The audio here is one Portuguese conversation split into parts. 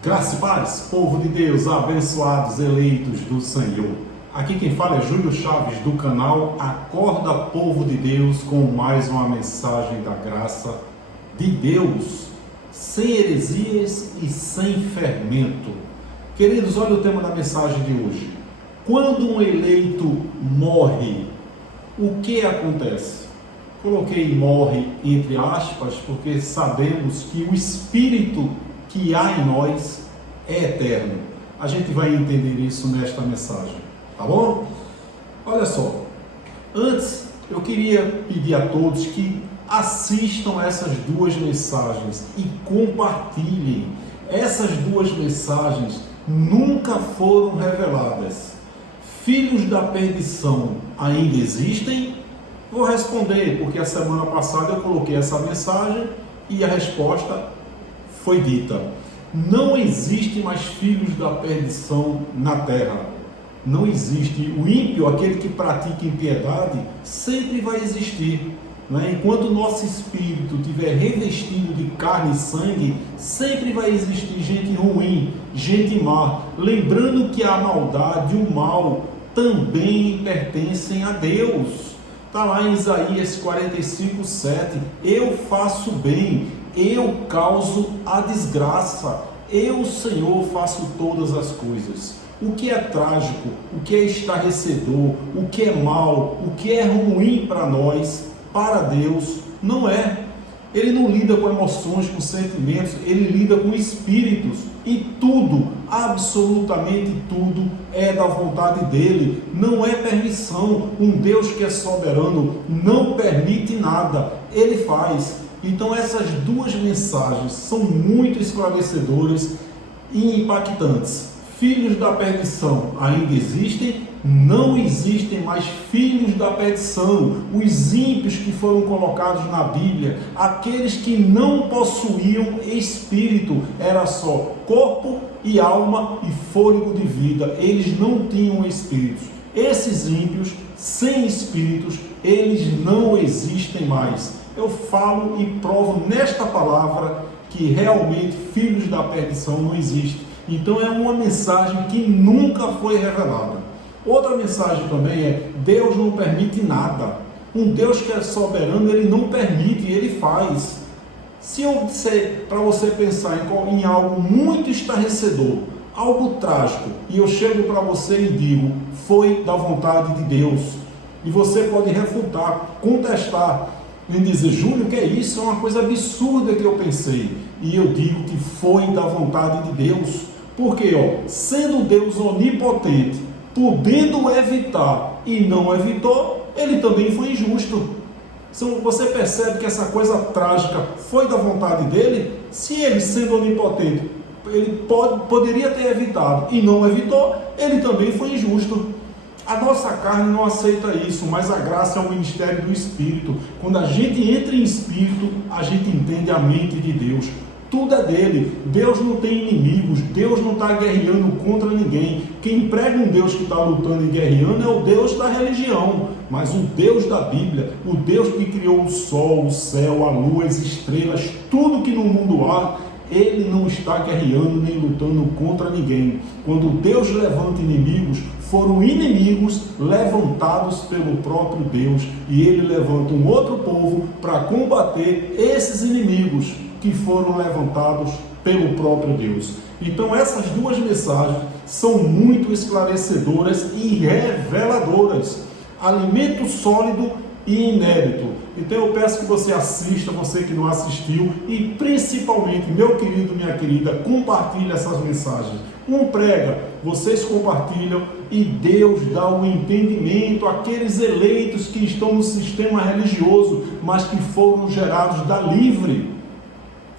Graça e paz, povo de Deus, abençoados, eleitos do Senhor. Aqui quem fala é Júlio Chaves, do canal Acorda Povo de Deus, com mais uma mensagem da graça de Deus, sem heresias e sem fermento. Queridos, olha o tema da mensagem de hoje. Quando um eleito morre, o que acontece? Coloquei morre entre aspas, porque sabemos que o espírito que há em nós é eterno. A gente vai entender isso nesta mensagem, tá bom? Olha só, antes eu queria pedir a todos que assistam essas duas mensagens e compartilhem. Essas duas mensagens nunca foram reveladas. Filhos da perdição ainda existem? Vou responder, porque a semana passada eu coloquei essa mensagem e a resposta foi dita. Não existe mais filhos da perdição na terra. Não existe. O ímpio, aquele que pratica impiedade, sempre vai existir. Né? Enquanto o nosso espírito estiver revestido de carne e sangue, sempre vai existir gente ruim, gente má. Lembrando que a maldade e o mal também pertencem a Deus. Está lá em Isaías 45:7. Eu faço bem, eu causo a desgraça, eu, Senhor, faço todas as coisas. O que é trágico, o que é estarrecedor, o que é mal, o que é ruim para nós, para Deus, não é. Ele não lida com emoções, com sentimentos, ele lida com espíritos. E tudo, absolutamente tudo, é da vontade dele. Não é permissão. Um Deus que é soberano não permite nada, ele faz. Então essas duas mensagens são muito esclarecedoras e impactantes. Filhos da perdição ainda existem? Não existem mais filhos da perdição. Os ímpios que foram colocados na Bíblia, aqueles que não possuíam espírito, era só corpo e alma e fôlego de vida. Eles não tinham espíritos. Esses ímpios, sem espíritos, eles não existem mais. Eu falo e provo nesta palavra que realmente filhos da perdição não existem. Então é uma mensagem que nunca foi revelada. Outra mensagem também é: Deus não permite nada. Um Deus que é soberano, ele não permite, ele faz. Se eu disser para você pensar em algo muito estarrecedor, algo trágico, e eu chego para você e digo, foi da vontade de Deus, e você pode refutar, contestar, e dizer, Júlio, o que é isso? É uma coisa absurda que eu pensei. E eu digo que foi da vontade de Deus. Porque, sendo Deus onipotente, podendo evitar e não evitou, ele também foi injusto. Então, você percebe que essa coisa trágica foi da vontade dele? Se ele, sendo onipotente, ele poderia ter evitado e não evitou, ele também foi injusto. A nossa carne não aceita isso, mas a graça é o ministério do Espírito. Quando a gente entra em Espírito, a gente entende a mente de Deus. Tudo é dele. Deus não tem inimigos. Deus não está guerreando contra ninguém. Quem prega um Deus que está lutando e guerreando é o Deus da religião. Mas o Deus da Bíblia, o Deus que criou o sol, o céu, a lua, as estrelas, tudo que no mundo há, ele não está guerreando nem lutando contra ninguém. Quando Deus levanta inimigos, foram inimigos levantados pelo próprio Deus. E ele levanta um outro povo para combater esses inimigos que foram levantados pelo próprio Deus. Então essas duas mensagens são muito esclarecedoras e reveladoras. Alimento sólido e inédito. Então eu peço que você assista, você que não assistiu, e principalmente, meu querido, minha querida, compartilhe essas mensagens. Um prega, vocês compartilham e Deus dá o entendimento àqueles eleitos que estão no sistema religioso, mas que foram gerados da livre.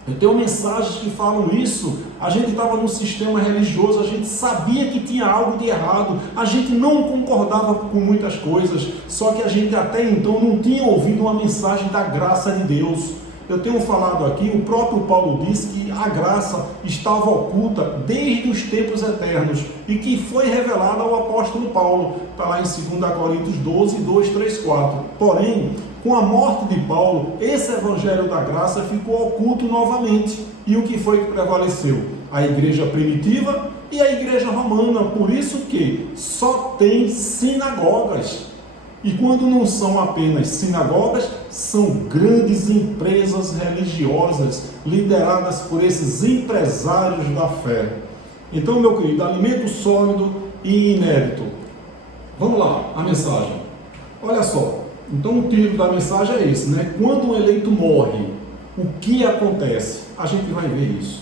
Eu tenho mensagens que falam isso. A gente estava no sistema religioso, a gente sabia que tinha algo de errado, a gente não concordava com muitas coisas, só que a gente até então não tinha ouvido uma mensagem da graça de Deus. Eu tenho falado aqui, o próprio Paulo disse que a graça estava oculta desde os tempos eternos e que foi revelada ao apóstolo Paulo. Está lá em 2 Coríntios 12, 2, 3, 4. Porém, com a morte de Paulo, esse evangelho da graça ficou oculto novamente. E o que foi que prevaleceu? A igreja primitiva e a igreja romana. Por isso que só tem sinagogas. E quando não são apenas sinagogas, são grandes empresas religiosas lideradas por esses empresários da fé. Então, meu querido, alimento sólido e inédito. Vamos lá, a mensagem. Olha só, então o título da mensagem é esse, né? Quando um eleito morre, o que acontece? A gente vai ver isso.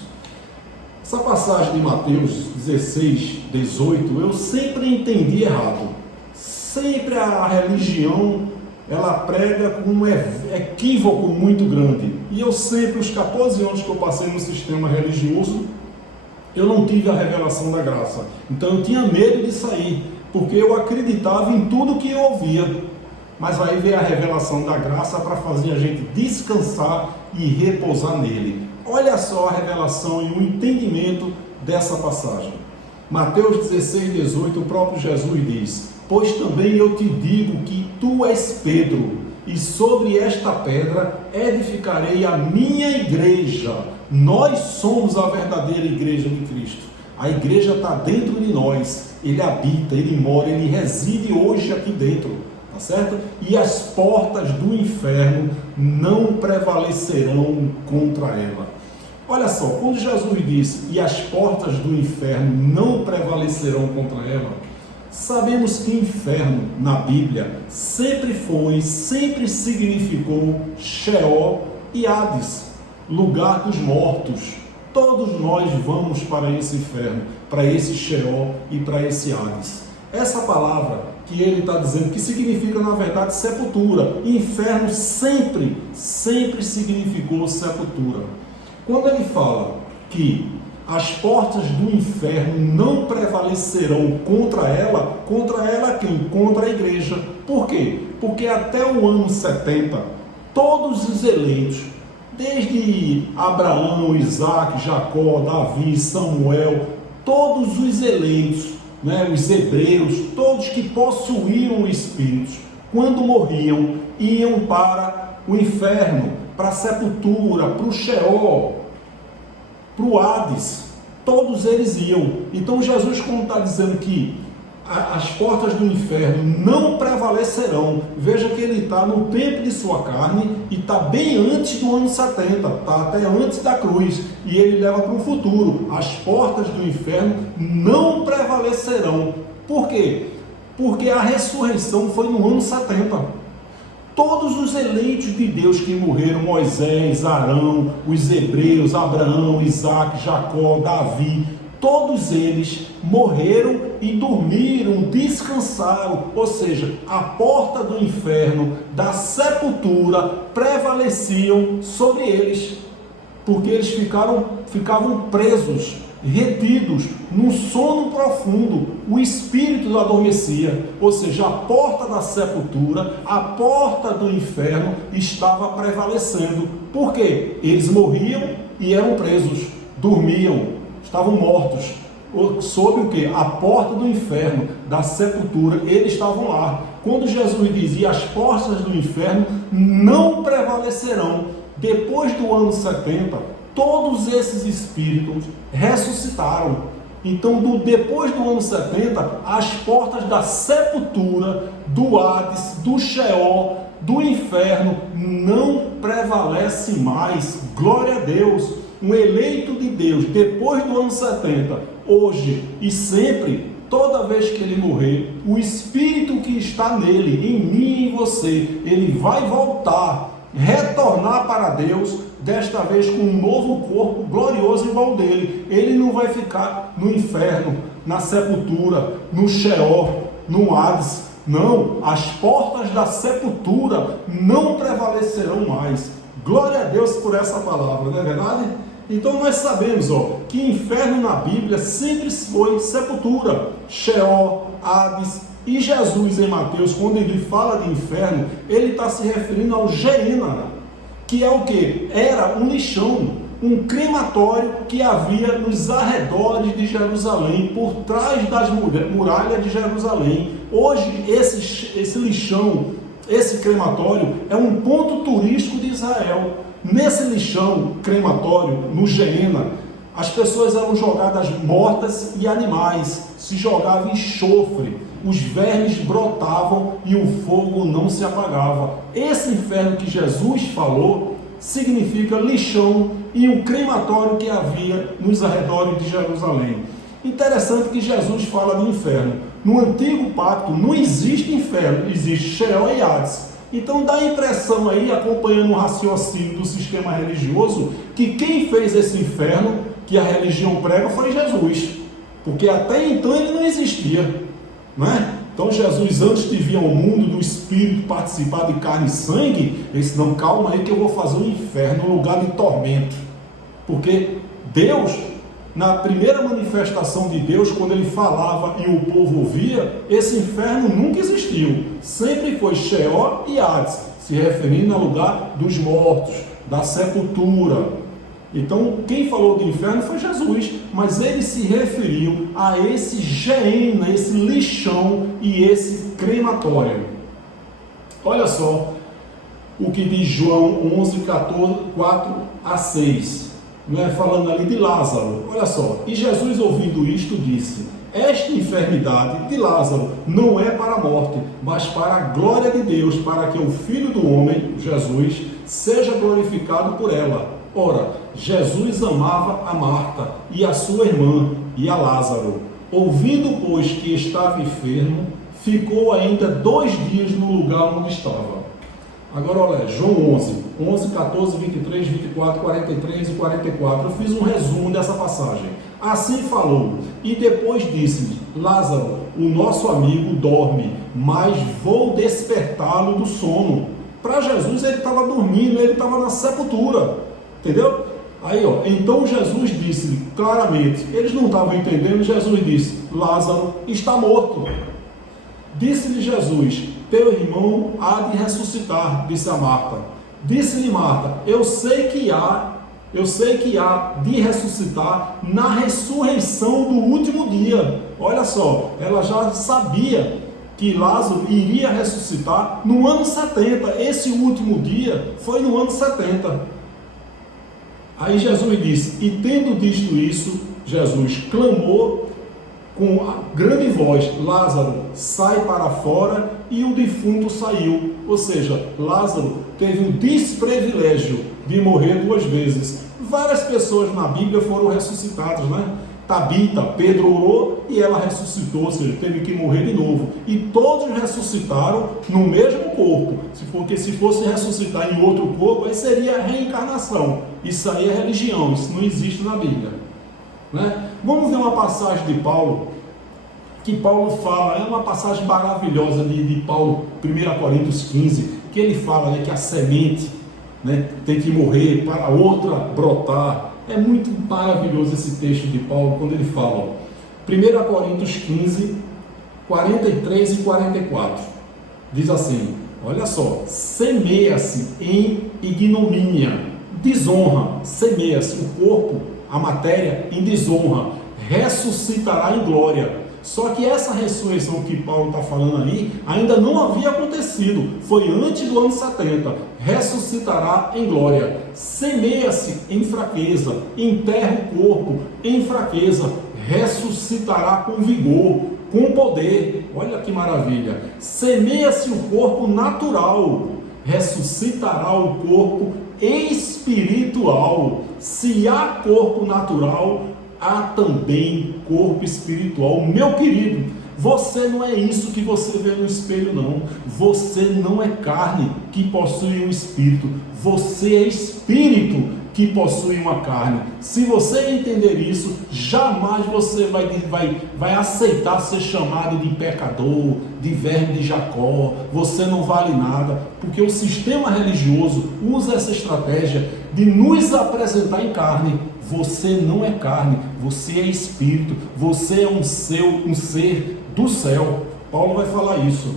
Essa passagem de Mateus 16, 18, eu sempre entendi errado. Sempre a religião, ela prega com um equívoco muito grande. E eu sempre, os 14 anos que eu passei no sistema religioso, eu não tive a revelação da graça. Então eu tinha medo de sair, porque eu acreditava em tudo que eu ouvia. Mas aí veio a revelação da graça para fazer a gente descansar e repousar nele. Olha só a revelação e o entendimento dessa passagem. Mateus 16, 18, o próprio Jesus diz: pois também eu te digo que tu és Pedro, e sobre esta pedra edificarei a minha igreja. Nós somos a verdadeira igreja de Cristo. A igreja está dentro de nós, ele habita, ele mora, ele reside hoje aqui dentro, tá certo? E as portas do inferno não prevalecerão contra ela. Olha só, quando Jesus disse, e as portas do inferno não prevalecerão contra ela, sabemos que inferno na Bíblia sempre foi, sempre significou Sheol e Hades, lugar dos mortos. Todos nós vamos para esse inferno, para esse Sheol e para esse Hades. Essa palavra que ele está dizendo, que significa na verdade sepultura. Inferno sempre significou sepultura. Quando ele fala que as portas do inferno não prevalecerão contra ela quem? Contra a igreja. Por quê? Porque até o ano 70, todos os eleitos, desde Abraão, Isaac, Jacó, Davi, Samuel, todos os eleitos, né, os hebreus, todos que possuíam o Espírito, quando morriam, iam para o inferno, para a sepultura, para o Sheol, para o Hades. Todos eles iam. Então Jesus, como está dizendo que as portas do inferno não prevalecerão, veja que ele está no tempo de sua carne e está bem antes do ano 70, está até antes da cruz, e ele leva para o futuro. As portas do inferno não prevalecerão. Por quê? Porque a ressurreição foi no ano 70. Todos os eleitos de Deus que morreram, Moisés, Arão, os hebreus, Abraão, Isaac, Jacó, Davi, todos eles morreram e dormiram, descansaram. Ou seja, a porta do inferno, da sepultura, prevaleciam sobre eles, porque eles ficavam presos, retidos num sono profundo. O espírito adormecia, ou seja, a porta da sepultura, a porta do inferno estava prevalecendo. Por quê? Eles morriam e eram presos, dormiam, estavam mortos. Sob o quê? A porta do inferno, da sepultura, eles estavam lá. Quando Jesus dizia, as portas do inferno não prevalecerão, depois do ano 70, todos esses espíritos ressuscitaram. Então, depois do ano 70, as portas da sepultura, do Hades, do Sheol, do inferno, não prevalecem mais. Glória a Deus! Um eleito de Deus, depois do ano 70, hoje e sempre, toda vez que ele morrer, o Espírito que está nele, em mim e em você, ele vai voltar, retornar para Deus, desta vez com um novo corpo glorioso igual dele. Ele não vai ficar no inferno, na sepultura, no Sheol, no Hades. Não, as portas da sepultura não prevalecerão mais. Glória a Deus por essa palavra, não é verdade? Então nós sabemos que inferno na Bíblia sempre foi sepultura, Sheol, Hades. E Jesus em Mateus, quando ele fala de inferno, ele está se referindo ao Geena, que é o que? Era um lixão, um crematório que havia nos arredores de Jerusalém, por trás das muralhas de Jerusalém. Hoje esse lixão Esse crematório é um ponto turístico de Israel. Nesse lixão crematório, no Geena, as pessoas eram jogadas mortas e animais, se jogava enxofre, os vermes brotavam e o fogo não se apagava. Esse inferno que Jesus falou significa lixão e um crematório que havia nos arredores de Jerusalém. Interessante que Jesus fala de inferno. No antigo pacto não existe inferno, existe Sheol e Hades. Então dá a impressão aí, acompanhando o raciocínio do sistema religioso, que quem fez esse inferno que a religião prega foi Jesus, porque até então ele não existia, né? Então Jesus, antes de vir ao mundo do Espírito participar de carne e sangue, ele disse: não, calma aí que eu vou fazer um inferno, um lugar de tormento. Porque Deus, na primeira manifestação de Deus, quando ele falava e o povo ouvia, esse inferno nunca existiu. Sempre foi Sheol e Hades, se referindo ao lugar dos mortos, da sepultura. Então, quem falou de inferno foi Jesus, mas ele se referiu a esse Geena, esse lixão e esse crematório. Olha só o que diz João 11, 14, 4 a 6, falando ali de Lázaro. Olha só, e Jesus, ouvindo isto, disse: esta enfermidade de Lázaro não é para a morte, mas para a glória de Deus, para que o Filho do homem, Jesus, seja glorificado por ela. Ora, Jesus amava a Marta e a sua irmã e a Lázaro. Ouvindo, pois, que estava enfermo, ficou ainda 2 dias no lugar onde estava. Agora olha, João 11, 14, 23, 24, 43 e 44. Eu fiz um resumo dessa passagem. Assim falou, e depois disse-lhe: Lázaro, o nosso amigo dorme, mas vou despertá-lo do sono. Para Jesus, ele estava dormindo, ele estava na sepultura. Entendeu? Aí, então Jesus disse claramente, eles não estavam entendendo, Jesus disse: Lázaro está morto. Disse-lhe Jesus: teu irmão há de ressuscitar, disse a Marta. Disse-lhe Marta: eu sei que há de ressuscitar na ressurreição do último dia. Olha só, ela já sabia que Lázaro iria ressuscitar no ano 70. Esse último dia foi no ano 70. Aí Jesus disse, e tendo dito isso, Jesus clamou com a grande voz: Lázaro, sai para fora, e o defunto saiu. Ou seja, Lázaro teve o desprivilégio de morrer 2 vezes. Várias pessoas na Bíblia foram ressuscitadas, né? Tabita, Pedro orou e ela ressuscitou, ou seja, teve que morrer de novo. E todos ressuscitaram no mesmo corpo. Porque se fosse ressuscitar em outro corpo, aí seria reencarnação. Isso aí é religião, isso não existe na Bíblia, né? Vamos ver uma passagem de Paulo, que Paulo fala, é uma passagem maravilhosa de Paulo, 1 Coríntios 15, que ele fala, né, que a semente, né, tem que morrer para outra brotar. É muito maravilhoso esse texto de Paulo, quando ele fala, 1 Coríntios 15, 43 e 44, diz assim, olha só: semeia-se em ignomínia, desonra, semeia-se o corpo, a matéria, em desonra, ressuscitará em glória. Só que essa ressurreição que Paulo está falando aí ainda não havia acontecido, foi antes do ano 70. Ressuscitará em glória. Semeia-se em fraqueza, enterra o corpo em fraqueza, ressuscitará com vigor, com poder. Olha que maravilha! Semeia-se o corpo natural, ressuscitará o corpo espiritual. Se há corpo natural, há também corpo espiritual. Meu querido, você não é isso que você vê no espelho, não. Você não é carne que possui um espírito. Você é espírito que possui uma carne. Se você entender isso, jamais você vai aceitar ser chamado de pecador, de verme de Jacó. Você não vale nada, porque o sistema religioso usa essa estratégia de nos apresentar em carne. Você não é carne, você é espírito, você é um ser do céu. Paulo vai falar isso.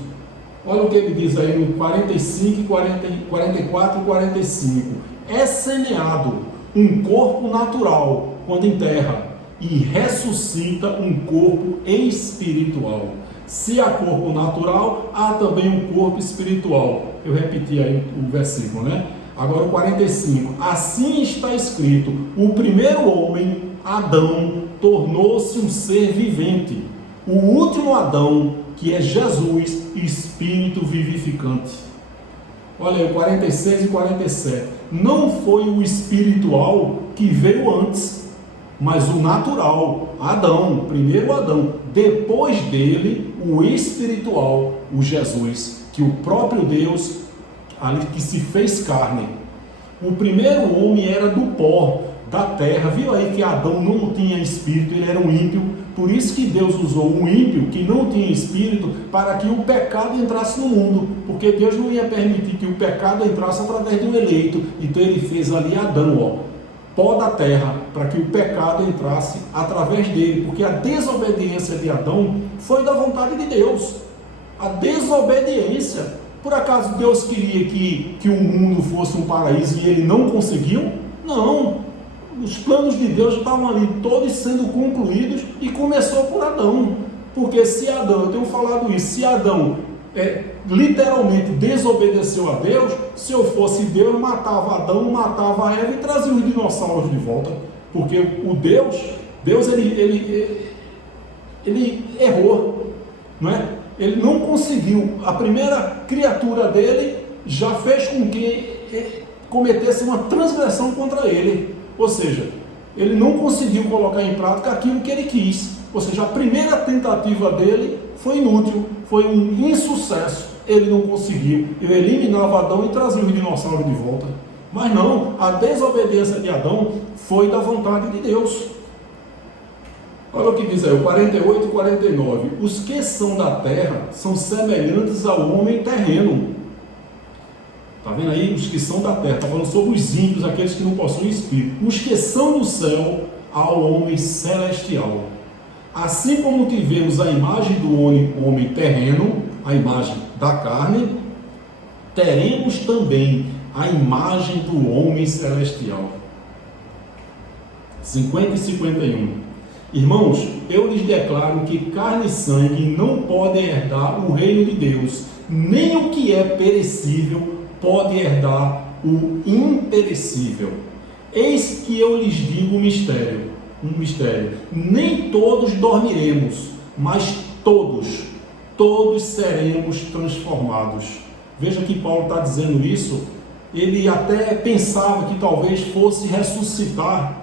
Olha o que ele diz aí no 45, 44 e 45. É semeado um corpo natural quando enterra, e ressuscita um corpo espiritual. Se há corpo natural, há também um corpo espiritual. Eu repeti aí o versículo, né? Agora o 45. Assim está escrito: o primeiro homem, Adão, tornou-se um ser vivente. O último Adão, que é Jesus, espírito vivificante. Olha aí, 46 e 47. Não foi o espiritual que veio antes, mas o natural, Adão, primeiro Adão. Depois dele, o espiritual, o Jesus, que o próprio Deus, ali que se fez carne. O primeiro homem era do pó, da terra. Viu aí que Adão não tinha espírito, ele era um ímpio. Por isso que Deus usou um ímpio que não tinha espírito para que o pecado entrasse no mundo, porque Deus não ia permitir que o pecado entrasse através de um eleito. Então ele fez ali Adão, pó da terra, para que o pecado entrasse através dele, porque a desobediência de Adão foi da vontade de Deus. A desobediência. Por acaso Deus queria que o mundo fosse um paraíso e ele não conseguiu? Não. Os planos de Deus estavam ali todos sendo concluídos e começou por Adão. Porque se Adão, eu tenho falado isso, se Adão literalmente desobedeceu a Deus, se eu fosse Deus, matava Adão, matava Eva e trazia os dinossauros de volta. Porque o Deus ele errou, não é? Ele não conseguiu. A primeira criatura dele já fez com que cometesse uma transgressão contra ele. Ou seja, ele não conseguiu colocar em prática aquilo que ele quis. Ou seja, a primeira tentativa dele foi inútil, foi um insucesso. Ele não conseguiu. Ele eliminava Adão e trazia os dinossauros de volta. Mas não, a desobediência de Adão foi da vontade de Deus. Olha o que diz aí, o 48 e 49. Os que são da terra são semelhantes ao homem terreno. Está vendo aí? Os que são da terra. Está falando sobre os ímpios, aqueles que não possuem espírito. Os que são do céu, ao homem celestial. Assim como tivemos a imagem do homem terreno, a imagem da carne, teremos também a imagem do homem celestial. 50 e 51. Irmãos, eu lhes declaro que carne e sangue não podem herdar o reino de Deus, nem o que é perecível pode herdar o imperecível. Eis que eu lhes digo um mistério. Nem todos dormiremos, mas todos seremos transformados. Veja que Paulo está dizendo isso. Ele até pensava que talvez fosse ressuscitar,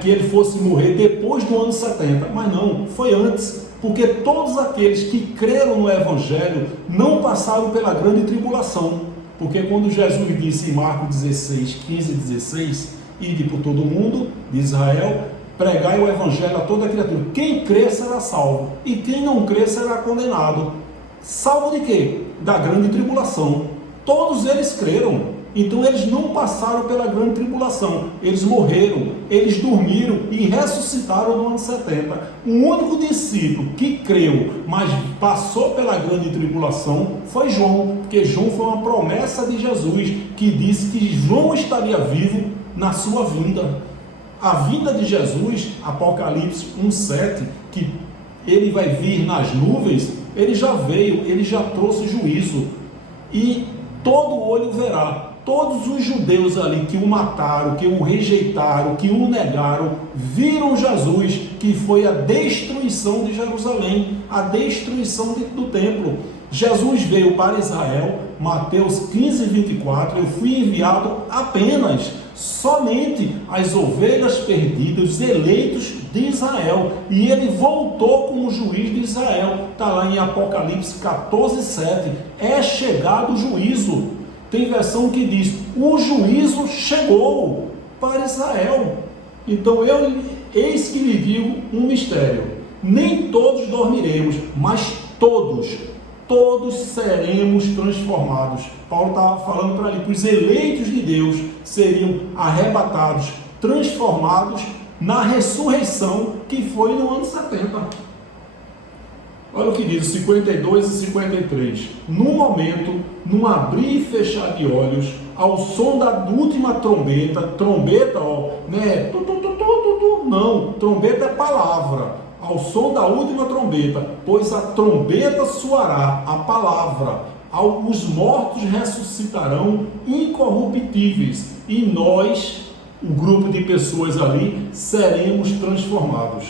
que ele fosse morrer depois do ano 70, mas não, foi antes, porque todos aqueles que creram no Evangelho não passaram pela grande tribulação. Porque quando Jesus disse em Marcos 16, 15 e 16, ide por todo mundo de Israel, pregai o Evangelho a toda criatura. Quem crer será salvo, e quem não crer será condenado. Salvo de quê? Da grande tribulação. Todos eles creram, então eles não passaram pela grande tribulação. Eles morreram, eles dormiram e ressuscitaram no ano 70. O único discípulo que creu, mas passou pela grande tribulação, foi João, porque João foi uma promessa de Jesus, que disse que João estaria vivo na sua vinda. A vinda de Jesus, Apocalipse 1,7, que ele vai vir nas nuvens, ele já veio, ele já trouxe juízo, e todo olho verá. Todos os judeus ali que o mataram, que o rejeitaram, que o negaram, viram Jesus, que foi a destruição de Jerusalém, a destruição do templo. Jesus veio para Israel, Mateus 15, 24, eu fui enviado apenas, somente as ovelhas perdidas, os eleitos de Israel, e ele voltou como juiz de Israel. Está lá em Apocalipse 14, 7, é chegado o juízo. Tem versão que diz, o juízo chegou para Israel. Então, eis que lhe digo um mistério. Nem todos dormiremos, mas todos seremos transformados. Paulo está falando para ali, que os eleitos de Deus seriam arrebatados, transformados na ressurreição que foi no ano 70. Olha o que diz, 52 e 53. No momento, num abrir e fechar de olhos, ao som da última trombeta, não, trombeta é palavra. ao som da última trombeta, pois a trombeta soará, a palavra, os mortos ressuscitarão incorruptíveis, e nós, o grupo de pessoas ali, seremos transformados.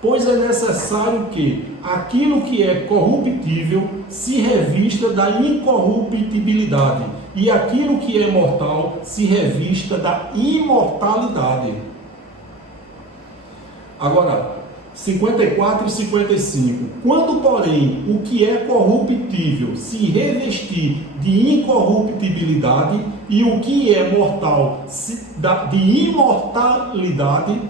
Pois é necessário que aquilo que é corruptível se revista da incorruptibilidade, e aquilo que é mortal se revista da imortalidade. Agora, 54 e 55. Quando, porém, o que é corruptível se revestir de incorruptibilidade e o que é mortal de imortalidade,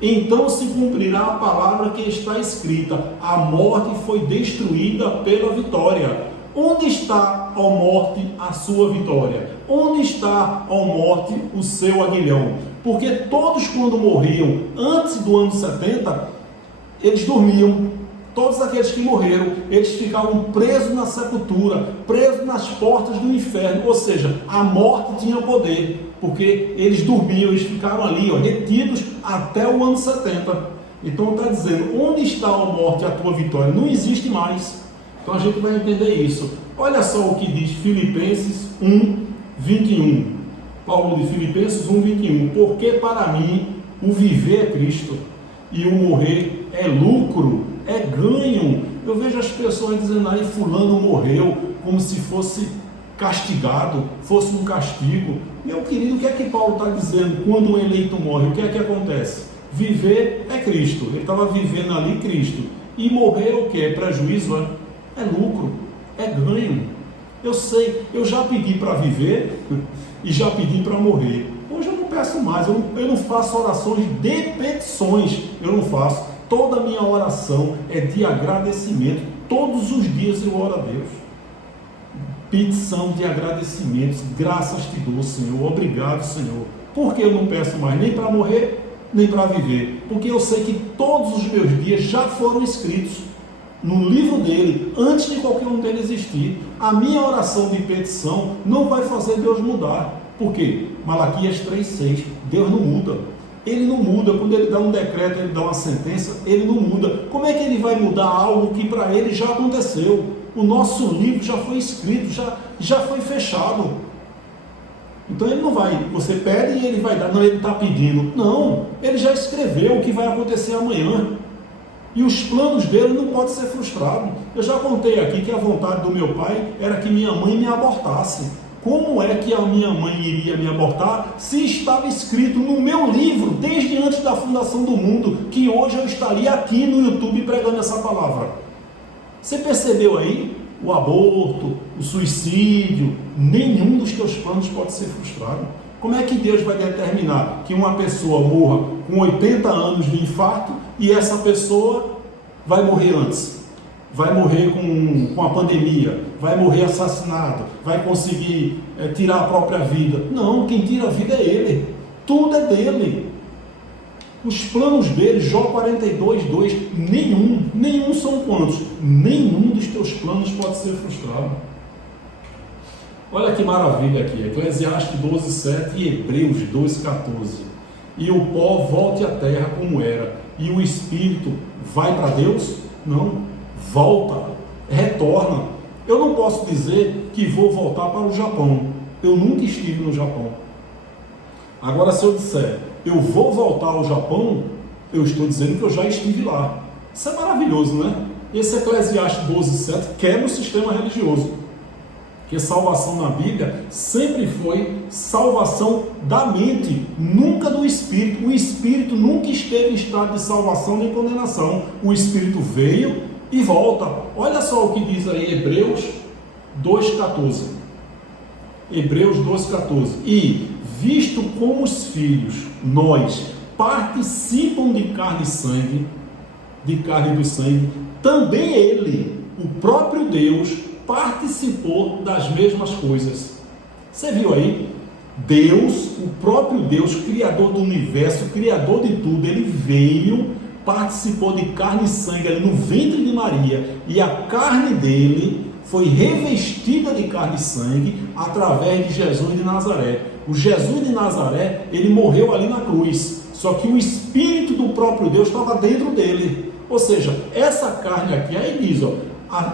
então se cumprirá a palavra que está escrita: a morte foi destruída pela vitória. Onde está, ó morte, a sua vitória? Onde está, ó morte, o seu aguilhão? Porque todos, quando morriam antes do ano 70, eles dormiam. Todos aqueles que morreram, eles ficavam presos na sepultura, presos nas portas do inferno. Ou seja, a morte tinha poder, porque eles dormiam, eles ficaram ali, retidos até o ano 70. Então está dizendo: onde está, ó morte, a tua vitória? Não existe mais. Então a gente vai entender isso. Olha só o que diz Filipenses 1, 21. Paulo de Filipenses 1, 21. Porque para mim o viver é Cristo e o morrer é lucro, é ganho. Eu vejo as pessoas dizendo aí: fulano morreu, como se fosse castigado, fosse um castigo. Meu querido, o que é que Paulo está dizendo? Quando um eleito morre, o que é que acontece? Viver é Cristo. Ele estava vivendo ali Cristo. E morrer é o que? É prejuízo? É lucro, é ganho. Eu sei, eu já pedi para viver e já pedi para morrer. Hoje eu não peço mais, eu não faço orações de petições, eu não faço. Toda a minha oração é de agradecimento. Todos os dias eu oro a Deus. Petição de agradecimentos. Graças te dou, Senhor. Obrigado, Senhor. Porque eu não peço mais nem para morrer, nem para viver. Porque eu sei que todos os meus dias já foram escritos no livro dele, antes de qualquer um dele existir. A minha oração de petição não vai fazer Deus mudar. Por quê? Malaquias 3,6. Deus não muda. Ele não muda. Quando ele dá um decreto, ele dá uma sentença, ele não muda. Como é que ele vai mudar algo que para ele já aconteceu? O nosso livro já foi escrito, já foi fechado. Então ele não vai, você pede e ele vai dar. Não, ele está pedindo. Não, ele já escreveu o que vai acontecer amanhã. E os planos dele não podem ser frustrados. Eu já contei aqui que a vontade do meu pai era que minha mãe me abortasse. Como é que a minha mãe iria me abortar se estava escrito no meu livro, desde antes da fundação do mundo, que hoje eu estaria aqui no YouTube pregando essa palavra? Você percebeu aí? O aborto, o suicídio, nenhum dos teus planos pode ser frustrado. Como é que Deus vai determinar que uma pessoa morra com 80 anos de infarto e essa pessoa vai morrer antes? Vai morrer com a pandemia, vai morrer assassinado, vai conseguir tirar a própria vida. Não, quem tira a vida é Ele. Tudo é dele. Os planos dele, Jó 42, 2, nenhum são quantos? Nenhum dos teus planos pode ser frustrado. Olha que maravilha aqui, Eclesiastes 12, 7 e Hebreus 2, 14. E o pó volte à terra como era, e o espírito vai para Deus? Não, volta, retorna. Eu não posso dizer que vou voltar para o Japão. Eu nunca estive no Japão. Agora, se eu disser eu vou voltar ao Japão, eu estou dizendo que eu já estive lá. Isso é maravilhoso, né? Esse Eclesiastes 12, 7 quebra o sistema religioso. Porque salvação na Bíblia sempre foi salvação da mente, nunca do Espírito. O Espírito nunca esteve em estado de salvação nem condenação. O Espírito veio e volta. Olha só o que diz aí Hebreus 2,14. Hebreus 2,14. E, visto como os filhos, nós, participam de carne e sangue, de carne e do sangue, também Ele, o próprio Deus, participou das mesmas coisas. Você viu aí? Deus, o próprio Deus, Criador do universo, Criador de tudo, Ele veio, participou de carne e sangue ali no ventre de Maria, e a carne dele foi revestida de carne e sangue através de Jesus de Nazaré. O Jesus de Nazaré, ele morreu ali na cruz, só que o Espírito do próprio Deus estava dentro dele. Ou seja, essa carne aqui, aí diz,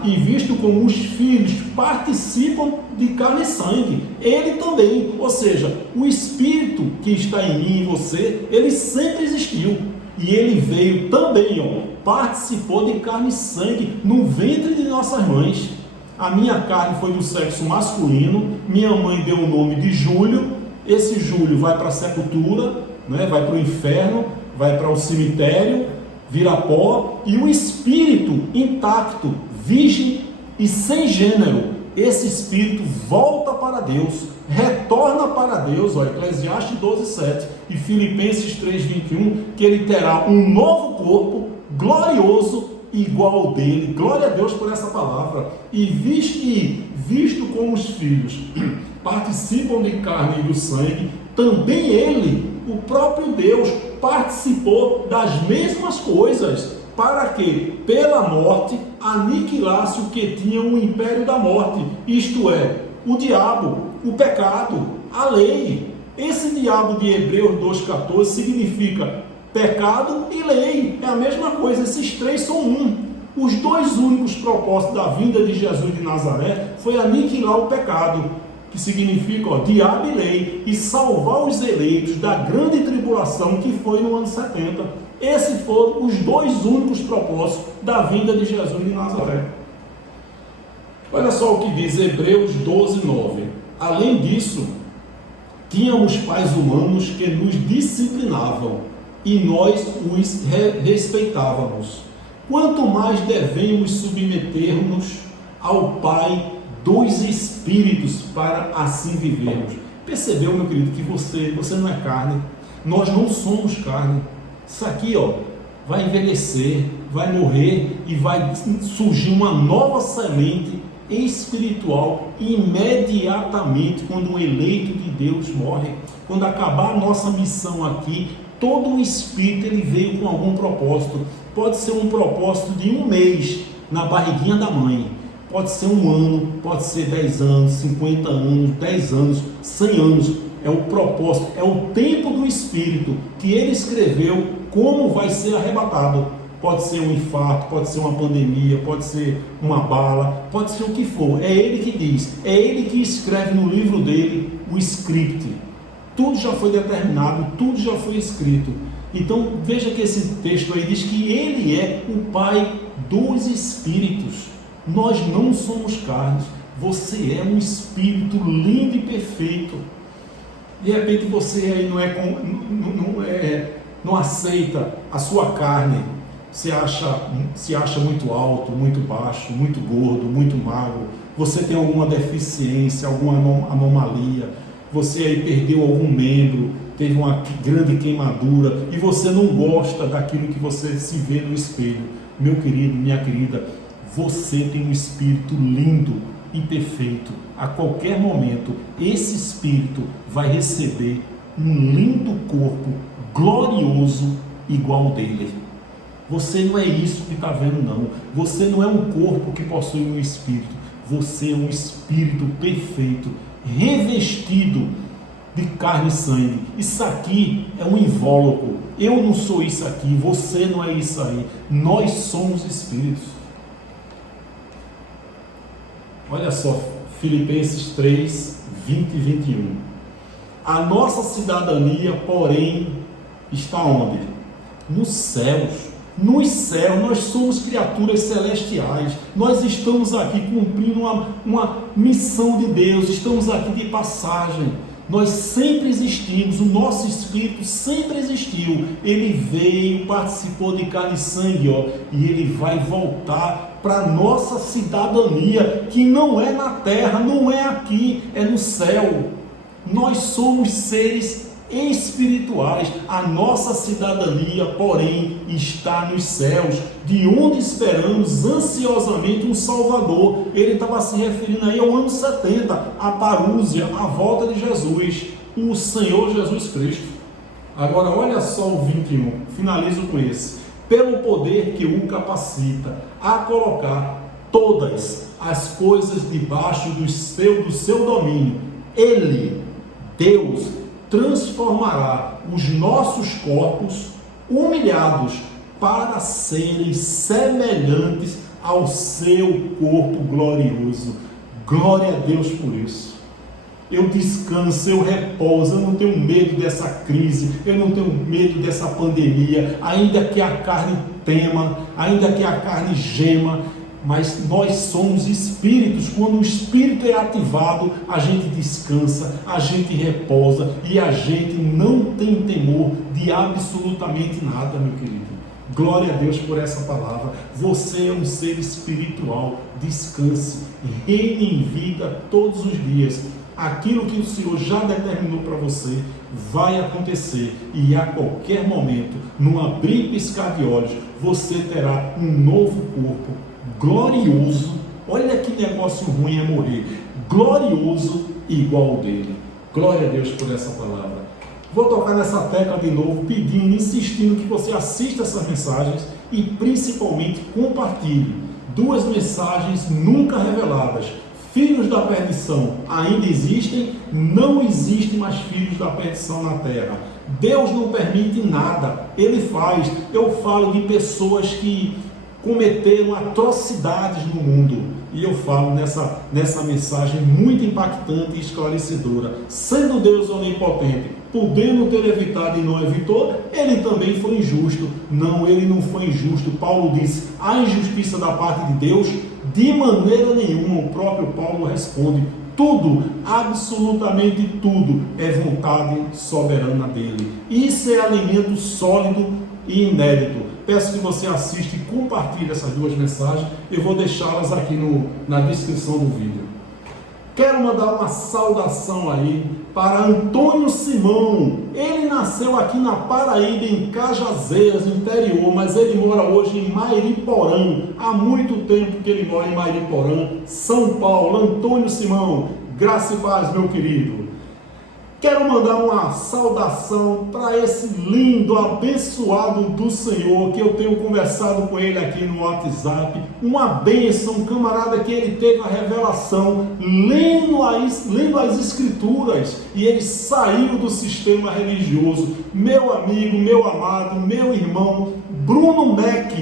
e visto como os filhos participam de carne e sangue, ele também, ou seja, o Espírito que está em mim e em você, ele sempre existiu, e ele veio também, participou de carne e sangue no ventre de nossas mães. A minha carne foi do sexo masculino, minha mãe deu o nome de Júlio, esse Júlio vai para a sepultura, né, vai para o inferno, vai para o cemitério, vira pó, e o espírito intacto, virgem e sem gênero, esse espírito volta para Deus, retorna para Deus, Eclesiastes 12:7 e Filipenses 3:21, que ele terá um novo corpo glorioso igual ao dele. Glória a Deus por essa palavra. E visto como os filhos participam de carne e do sangue, também ele, o próprio Deus, participou das mesmas coisas, para que, pela morte, aniquilasse o que tinha o império da morte, isto é, o diabo, o pecado, a lei. Esse diabo de Hebreus 2,14 significa pecado e lei, é a mesma coisa, esses três são um. Os dois únicos propósitos da vinda de Jesus de Nazaré foi aniquilar o pecado, que significa diabo e lei, e salvar os eleitos da grande tribulação que foi no ano 70. Esses foram os dois únicos propósitos da vinda de Jesus de Nazaré. Olha só o que diz Hebreus 12:9. Além disso, tínhamos pais humanos que nos disciplinavam, e nós os respeitávamos. Quanto mais devemos submeter-nos ao Pai dos Espíritos para assim vivermos. Percebeu, meu querido, que você não é carne, nós não somos carne. Isso aqui, vai envelhecer, vai morrer e vai surgir uma nova semente espiritual imediatamente quando o eleito de Deus morre. Quando acabar a nossa missão aqui, todo o espírito ele veio com algum propósito. Pode ser um propósito de um mês na barriguinha da mãe, pode ser um ano, pode ser 10 anos, 50 anos, 10 anos, 100 anos. É o propósito, é o tempo do Espírito que ele escreveu como vai ser arrebatado. Pode ser um infarto, pode ser uma pandemia, pode ser uma bala, pode ser o que for. É ele que diz, é ele que escreve no livro dele o script. Tudo já foi determinado, tudo já foi escrito. Então veja que esse texto aí diz que ele é o Pai dos Espíritos. Nós não somos carnes, você é um espírito lindo e perfeito. De repente você aí não aceita a sua carne, se acha muito alto, muito baixo, muito gordo, muito magro, você tem alguma deficiência, alguma anomalia, você aí perdeu algum membro, teve uma grande queimadura e você não gosta daquilo que você se vê no espelho. Meu querido, minha querida, você tem um espírito lindo e perfeito. A qualquer momento, esse espírito vai receber um lindo corpo glorioso igual ao dele. Você não é isso que está vendo, não. Você não é um corpo que possui um espírito. Você é um espírito perfeito, revestido de carne e sangue. Isso aqui é um invólucro. Eu não sou isso aqui, você não é isso aí. Nós somos espíritos. Olha só, Filipenses 3, 20 e 21. A nossa cidadania, porém, está onde? Nos céus. Nos céus, nós somos criaturas celestiais. Nós estamos aqui cumprindo uma missão de Deus. Estamos aqui de passagem. Nós sempre existimos, o nosso espírito sempre existiu. Ele veio, participou de carne e sangue, e ele vai voltar para a nossa cidadania, que não é na terra, não é aqui, é no céu. Nós somos seres espirituais. A nossa cidadania, porém, está nos céus, de onde esperamos ansiosamente um Salvador. Ele estava se referindo aí ao ano 70, a parúzia, a volta de Jesus, o Senhor Jesus Cristo. Agora olha só o 21, finalizo com esse. Pelo poder que o capacita a colocar todas as coisas debaixo do seu domínio, ele, Deus, transformará os nossos corpos humilhados para serem semelhantes ao seu corpo glorioso. Glória a Deus por isso. Eu descanso, eu repouso, eu não tenho medo dessa crise, eu não tenho medo dessa pandemia, ainda que a carne tema, ainda que a carne gema, mas nós somos espíritos. Quando o espírito é ativado, a gente descansa, a gente repousa e a gente não tem temor de absolutamente nada, meu querido. Glória a Deus por essa palavra. Você é um ser espiritual. Descanse, reine em vida todos os dias. Aquilo que o Senhor já determinou para você vai acontecer, e a qualquer momento, num abrir e piscar de olhos, você terá um novo corpo glorioso. Olha que negócio ruim é morrer. Glorioso igual ao dele. Glória a Deus por essa palavra. Vou tocar nessa tecla de novo, pedindo, insistindo que você assista essas mensagens e principalmente compartilhe. 2 mensagens nunca reveladas. Filhos da perdição ainda existem? Não existem mais filhos da perdição na terra. Deus não permite nada, Ele faz. Eu falo de pessoas que cometeram atrocidades no mundo, e eu falo nessa mensagem muito impactante e esclarecedora. Sendo Deus onipotente, podendo ter evitado e não evitou, Ele também foi injusto. Não, Ele não foi injusto. Paulo disse: a injustiça da parte de Deus? De maneira nenhuma. O próprio Paulo responde: tudo, absolutamente tudo, é vontade soberana dele. Isso é alimento sólido e inédito. Peço que você assista e compartilhe essas 2 mensagens. Eu vou deixá-las aqui na descrição do vídeo. Quero mandar uma saudação aí para Antônio Simão. Ele nasceu aqui na Paraíba, em Cajazeiras, interior, mas ele mora hoje em Mairiporã. Há muito tempo que ele mora em Mairiporã, São Paulo. Antônio Simão, graça e paz, meu querido. Quero mandar uma saudação para esse lindo, abençoado do Senhor, que eu tenho conversado com ele aqui no WhatsApp. Uma bênção, um camarada que ele teve a revelação, lendo as Escrituras, e ele saiu do sistema religioso. Meu amigo, meu amado, meu irmão, Bruno Mac,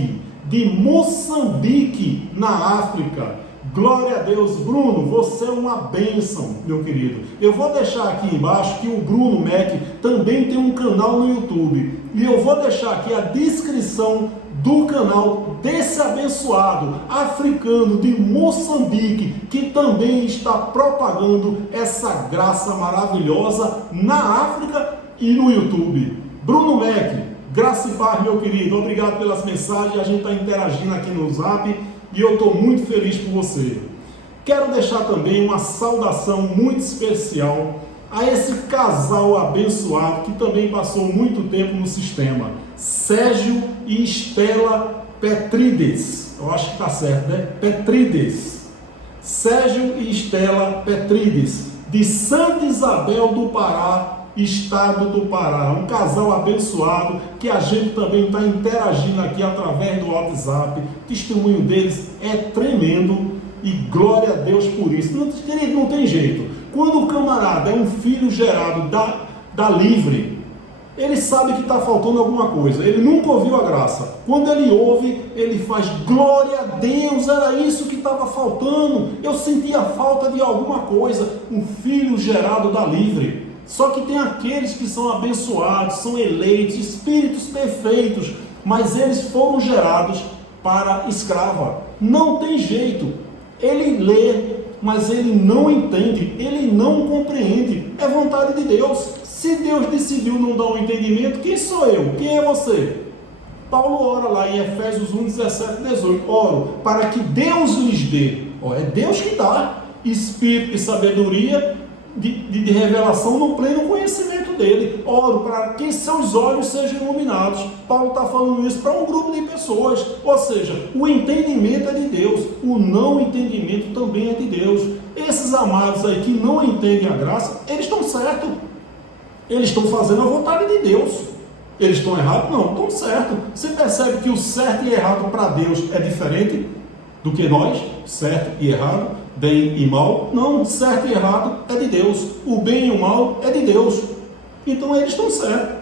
de Moçambique, na África. Glória a Deus. Bruno, você é uma bênção, meu querido. Eu vou deixar aqui embaixo que o Bruno Mac também tem um canal no YouTube, e eu vou deixar aqui a descrição do canal desse abençoado africano de Moçambique, que também está propagando essa graça maravilhosa na África e no YouTube. Bruno Mac, graça e paz, meu querido. Obrigado pelas mensagens. A gente está interagindo aqui no Zap, e eu estou muito feliz por você. Quero deixar também uma saudação muito especial a esse casal abençoado que também passou muito tempo no sistema. Sérgio e Estela Petrides. Eu acho que está certo, né? Petrides. Sérgio e Estela Petrides, de Santa Isabel do Pará, estado do Pará. Um casal abençoado que a gente também está interagindo aqui através do WhatsApp. O testemunho deles é tremendo, e glória a Deus por isso. Não tem jeito. Quando o camarada é um filho gerado da livre, ele sabe que está faltando alguma coisa. Ele nunca ouviu a graça. Quando ele ouve, ele faz: glória a Deus, era isso que estava faltando. Eu sentia falta de alguma coisa. Um filho gerado da livre. Só que tem aqueles que são abençoados, são eleitos, espíritos perfeitos, mas eles foram gerados para escrava. Não tem jeito. Ele lê, mas ele não entende, ele não compreende. É vontade de Deus. Se Deus decidiu não dar um entendimento, quem sou eu? Quem é você? Paulo ora lá em Efésios 1, 17 e 18. Oro para que Deus lhes dê. É Deus que dá espírito e sabedoria, de revelação no pleno conhecimento dele. Oro para que seus olhos sejam iluminados. Paulo está falando isso para um grupo de pessoas. Ou seja, o entendimento é de Deus, o não entendimento também é de Deus. Esses amados aí que não entendem a graça, eles estão certos. Eles estão fazendo a vontade de Deus. Eles estão errados? Não, estão certos. Você percebe que o certo e errado para Deus é diferente do que nós? Certo e errado, bem e mal? Não, certo e errado é de Deus. O bem e o mal é de Deus. Então eles estão certos.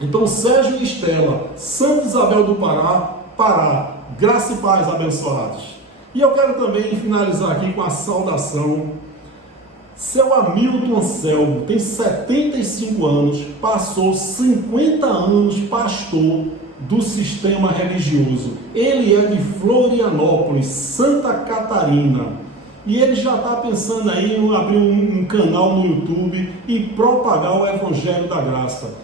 Então, Sérgio e Estela, Santa Isabel do Pará, Pará, graça e paz abençoados. E eu quero também finalizar aqui com a saudação. Seu Hamilton Anselmo tem 75 anos, passou 50 anos pastor do sistema religioso. Ele é de Florianópolis, Santa Catarina. E ele já está pensando aí em abrir um canal no YouTube e propagar o Evangelho da Graça.